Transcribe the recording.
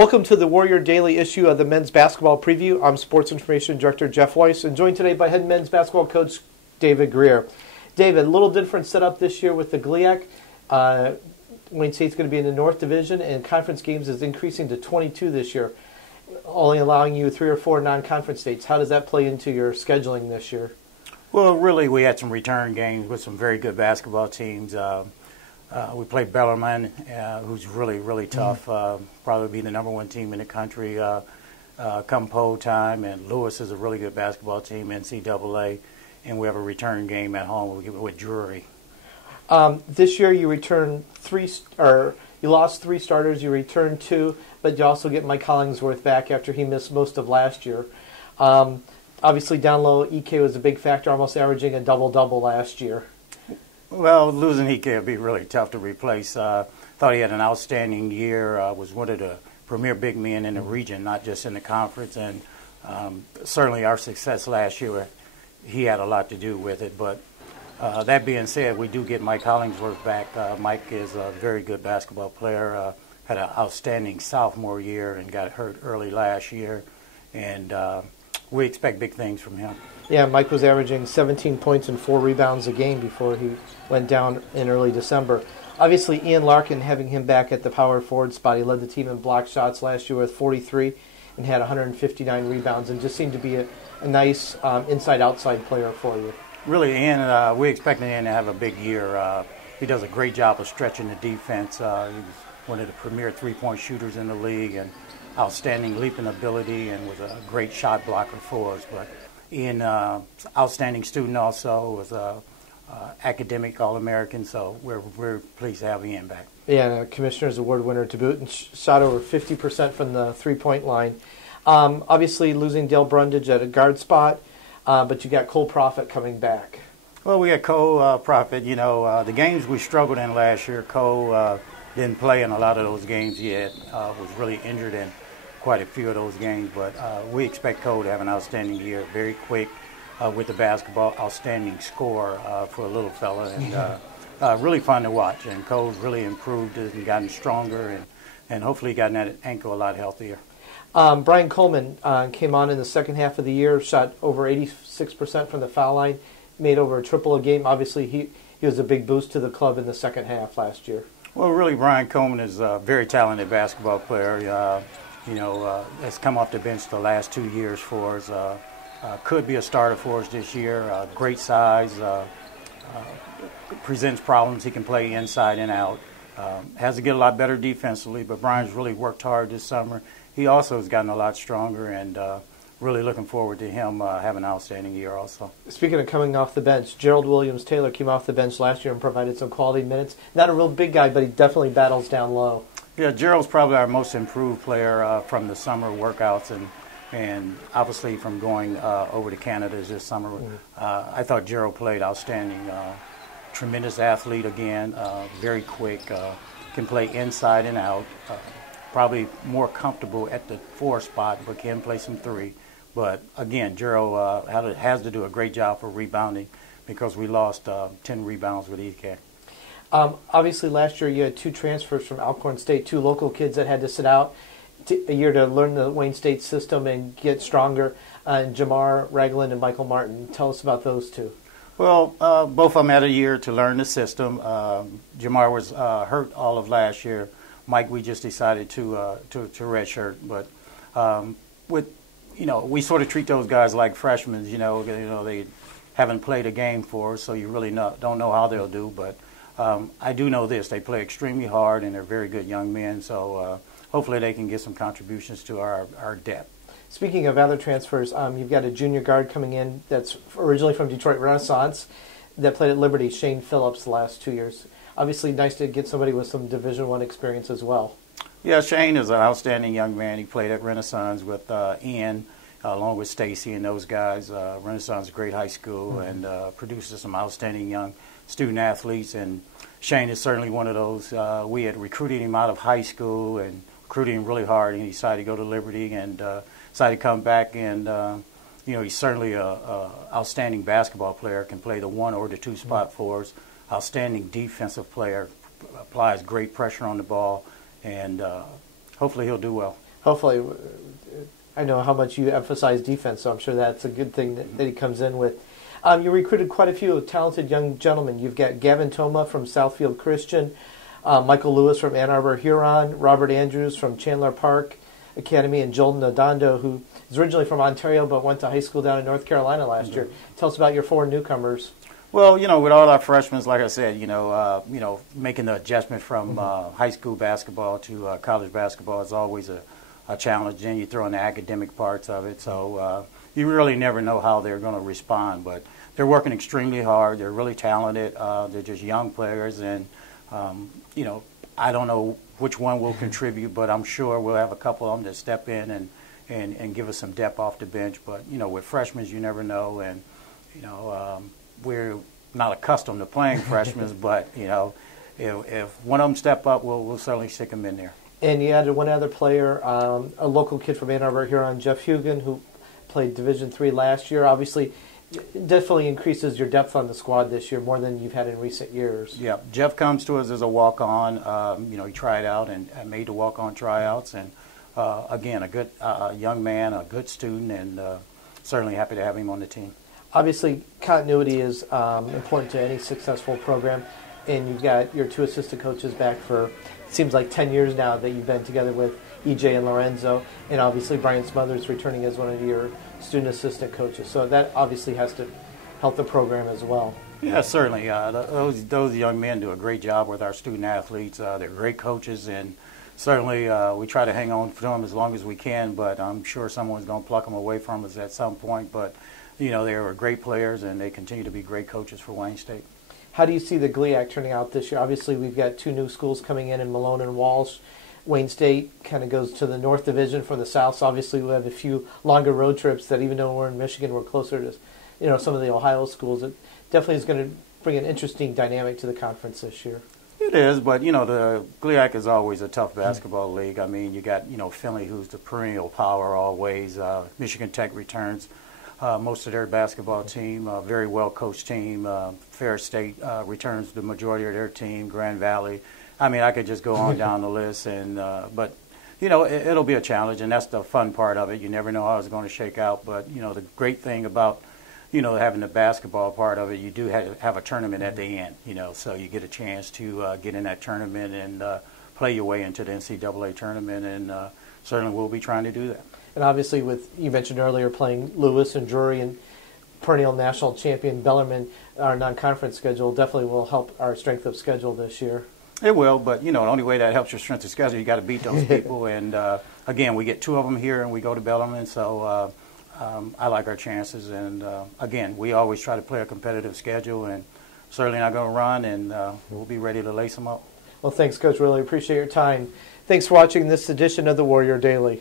Welcome to the Warrior Daily issue of the Men's Basketball Preview. I'm Sports Information Director Jeff Weiss, and joined today by head men's basketball coach David Greer. David, a little different setup this year with the GLIAC. Wayne State's going to be in the North Division, and conference games is increasing to 22 this year, only allowing you 3 or 4 non-conference states. How does that play into your scheduling this year? Well, really, we had some return games with some very good basketball teams. We played Bellarmine, who's really tough. Probably be the #1 team in the country come poll time. And Lewis is a really good basketball team, NCAA. And we have a return game at home with Drury. This year you lost 3 starters. You returned 2, but you also get Mike Hollingsworth back after he missed most of last year. Obviously, down low, EK was a big factor, almost averaging a double-double last year. Well, losing EK would be really tough to replace. Thought he had an outstanding year. Was one of the premier big men in the region, not just in the conference. And certainly our success last year, he had a lot to do with it. But that being said, we do get Mike Hollingsworth back. Mike is a very good basketball player. Had an outstanding sophomore year and got hurt early last year. And we expect big things from him. Yeah, Mike was averaging 17 points and 4 rebounds a game before he went down in early December. Obviously, Ian Larkin, having him back at the power forward spot, he led the team in block shots last year with 43 and had 159 rebounds, and just seemed to be a nice inside-outside player for you. Really, Ian, we expect Ian to have a big year. He does a great job of stretching the defense. He was one of the premier three-point shooters in the league and outstanding leaping ability, and was a great shot blocker for us. But Ian, outstanding student also, was academic All-American, so we're pleased to have Ian back. Yeah, Commissioner's Award winner to boot, and shot over 50% from the three-point line. Obviously, losing Dale Brundage at a guard spot, but you got Cole Profit coming back. Well, we got Cole Profit. You know, the games we struggled in last year, Cole didn't play in a lot of those games yet. Was really injured in quite a few of those games, but we expect Cole to have an outstanding year. Very quick with the basketball, outstanding scorer for a little fella, and really fun to watch. And Cole's really improved and gotten stronger, and hopefully gotten that ankle a lot healthier. Brian Coleman came on in the second half of the year, shot over 86% from the foul line, made over a triple a game. Obviously, he was a big boost to the club in the second half last year. Well, really, Brian Coleman is a very talented basketball player. Has come off the bench the last 2 years for us. Could be a starter for us this year. Great size, presents problems. He can play inside and out. Has to get a lot better defensively, but Brian's really worked hard this summer. He also has gotten a lot stronger, and really looking forward to him having an outstanding year also. Speaking of coming off the bench, Gerald Williams-Taylor came off the bench last year and provided some quality minutes. Not a real big guy, but he definitely battles down low. Yeah, Gerald's probably our most improved player from the summer workouts, and obviously from going over to Canada this summer. I thought Gerald played outstanding. Tremendous athlete again, very quick, can play inside and out. Probably more comfortable at the 4 spot, but can play some 3. But again, Gerald has to do a great job for rebounding, because we lost 10 rebounds with EK. Obviously, last year you had 2 transfers from Alcorn State, 2 local kids that had to sit out a year to learn the Wayne State system and get stronger. Jamar Ragland and Michael Martin. Tell us about those 2. Well, both of them had a year to learn the system. Jamar was hurt all of last year. Mike, we just decided to redshirt, but we sort of treat those guys like freshmen. They haven't played a game for us, so you really don't know how they'll do. But I do know this: they play extremely hard, and they're very good young men. So hopefully they can get some contributions to our depth. Speaking of other transfers, you've got a junior guard coming in that's originally from Detroit Renaissance that played at Liberty, Shane Phillips, the last 2 years. Obviously, nice to get somebody with some Division I experience as well. Yeah, Shane is an outstanding young man. He played at Renaissance with Ian, along with Stacy and those guys. Renaissance is a great high school, and produces some outstanding young student athletes. And Shane is certainly one of those. We had recruited him out of high school and recruited him really hard, and he decided to go to Liberty and decided to come back. And he's certainly a outstanding basketball player. Can play the 1 or the 2 spot for us. Outstanding defensive player, applies great pressure on the ball, and hopefully he'll do well. Hopefully, I know how much you emphasize defense, so I'm sure that's a good thing that he comes in with. You recruited quite a few talented young gentlemen. You've got Gavin Toma from Southfield Christian, Michael Lewis from Ann Arbor Huron, Robert Andrews from Chandler Park Academy, and Joel Nadando, who is originally from Ontario but went to high school down in North Carolina last year. Tell us about your 4 newcomers. Well, with all our freshmen, like I said, making the adjustment from high school basketball to college basketball is always a challenge. Then you throw in the academic parts of it, so you really never know how they're going to respond. But they're working extremely hard. They're really talented. They're just young players, and I don't know which one will contribute, but I'm sure we'll have a couple of them that step in and give us some depth off the bench. But with freshmen, you never know, and we're not accustomed to playing freshmen, but if one of them step up, we'll certainly stick them in there. And you added one other player, a local kid from Ann Arbor Huron, Jeff Hugan, who played Division III last year. Obviously, definitely increases your depth on the squad this year more than you've had in recent years. Yeah, Jeff comes to us as a walk-on. He tried out and made the walk-on tryouts, and again, a good young man, a good student, and certainly happy to have him on the team. Obviously, continuity is important to any successful program, and you've got your 2 assistant coaches back for, it seems like 10 years now that you've been together with EJ and Lorenzo, and obviously Brian Smothers returning as one of your student assistant coaches. So that obviously has to help the program as well. Yeah, certainly. Those young men do a great job with our student athletes. They're great coaches, and certainly we try to hang on to them as long as we can, but I'm sure someone's going to pluck them away from us at some point. But they were great players, and they continue to be great coaches for Wayne State. How do you see the GLIAC turning out this year? Obviously, we've got 2 new schools coming in Malone and Walsh. Wayne State kind of goes to the North Division from the South. So obviously, we'll have a few longer road trips that even though we're in Michigan, we're closer to some of the Ohio schools. It definitely is going to bring an interesting dynamic to the conference this year. It is, but the GLIAC is always a tough basketball league. I mean, you got Finley, who's the perennial power always. Michigan Tech returns most of their basketball team, a very well-coached team. Ferris State returns the majority of their team, Grand Valley. I mean, I could just go on down the list, but it'll be a challenge, and that's the fun part of it. You never know how it's going to shake out, but the great thing about having the basketball part of it, you do have a tournament at the end, so you get a chance to get in that tournament and play your way into the NCAA tournament, and certainly we'll be trying to do that. And obviously, you mentioned earlier, playing Lewis and Drury and perennial national champion Bellarmine, our non-conference schedule definitely will help our strength of schedule this year. It will, but the only way that helps your strength of schedule, you got to beat those people. And again, we get 2 of them here, and we go to Bellarmine, so I like our chances. And again, we always try to play a competitive schedule, and certainly not going to run, and we'll be ready to lace them up. Well, thanks, Coach. Really appreciate your time. Thanks for watching this edition of the Warrior Daily.